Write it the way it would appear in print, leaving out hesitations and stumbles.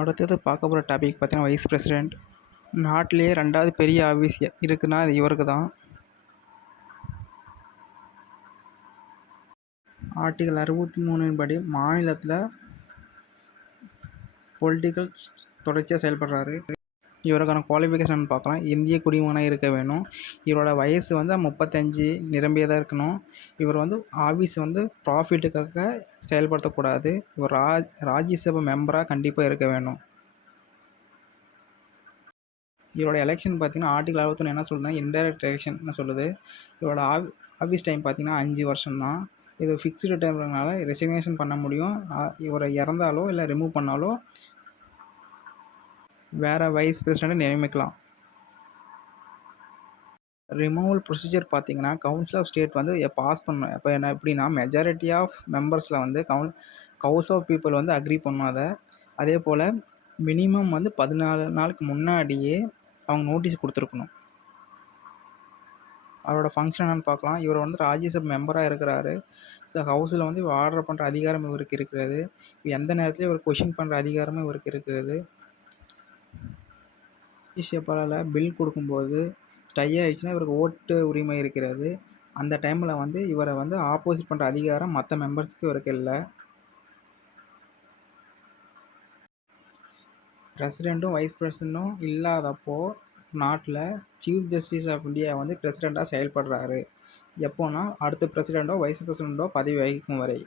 அடுத்தது பார்க்க போகிற டாபிக் பார்த்தீங்கன்னா வைஸ் பிரசிடெண்ட். நாட்டிலேயே 2வது பெரிய ஆஃபீஸ் இருக்குன்னா அது இவருக்கு தான். ஆர்டிகல் 63 படி மாநிலத்தில் பொலிட்டிக்கல் தொடர்ச்சியாக செயல்படுறாரு. இவருக்கான குவாலிஃபிகேஷன் பார்க்கலாம். இந்திய குடிமகனாக இருக்க வேணும். இவரோட வயசு 35 நிரம்பியதாக இருக்கணும். இவர் ஆஃபீஸ் ப்ராஃபிட்டுக்காக செயல்படுத்தக்கூடாது. இவர் ராஜ்யசபா மெம்பராக கண்டிப்பாக இருக்க வேணும். இவரோட எலெக்ஷன் பார்த்தீங்கன்னா ஆர்டிகல் 61 என்ன சொல்லுதுன்னா இன்டைரக்ட் எலெக்ஷன் சொல்லுது. இவரோட ஆஃபீஸ் டைம் பார்த்தீங்கன்னா 5 வருஷம் தான். இது ஃபிக்ஸ்டு டைம்னால ரெசிக்னேஷன் பண்ண முடியும். இவரை இறந்தாலோ இல்லை ரிமூவ் பண்ணாலோ வேறு வைஸ் பிரசிடெண்ட்டை நியமிக்கலாம். ரிமூவல் ப்ரொசீஜர் பார்த்தீங்கன்னா கவுன்சில் ஆஃப் ஸ்டேட் பாஸ் பண்ணணும். இப்போ எப்படின்னா மெஜாரிட்டி ஆஃப் மெம்பர்ஸில் ஹவுஸ் ஆஃப் பீப்புள் அக்ரி பண்ணணும் அதை. அதே போல் மினிமம் 14 நாளுக்கு முன்னாடியே அவங்க நோட்டீஸ் கொடுத்துருக்கணும். அவரோட ஃபங்க்ஷன் என்னென்னு பார்க்கலாம். இவர் ராஜ்யசபா மெம்பராக இருக்கிறாரு. இந்த ஹவுஸில் ஆர்டர் பண்ணுற அதிகாரம் இவருக்கு இருக்கிறது. எந்த நேரத்துலையும் இவர் கொஷின் பண்ணுற அதிகாரமும் இவருக்கு இருக்கிறது. ராஜ்யசபாவில் பில் கொடுக்கும்போது டை ஆகிடுச்சுன்னா இவருக்கு ஓட்டு உரிமை இருக்கிறது. அந்த டைமில் இவரை ஆப்போசிட் பண்ணுற அதிகாரம் மற்ற மெம்பர்ஸ்க்கு இவருக்கு இல்லை. பிரசிடெண்ட்டும் வைஸ் பிரசிடெண்ட்டும் இல்லாதப்போ நாட்டில் சீஃப் ஜஸ்டிஸ் ஆஃப் இந்தியா பிரசிடெண்ட்டாக செயல்படுறாரு. எப்போனா அடுத்த பிரசிடெண்ட்டோ வைஸ் பிரசிடெண்ட்டோ பதவி வகிக்கும் வரை.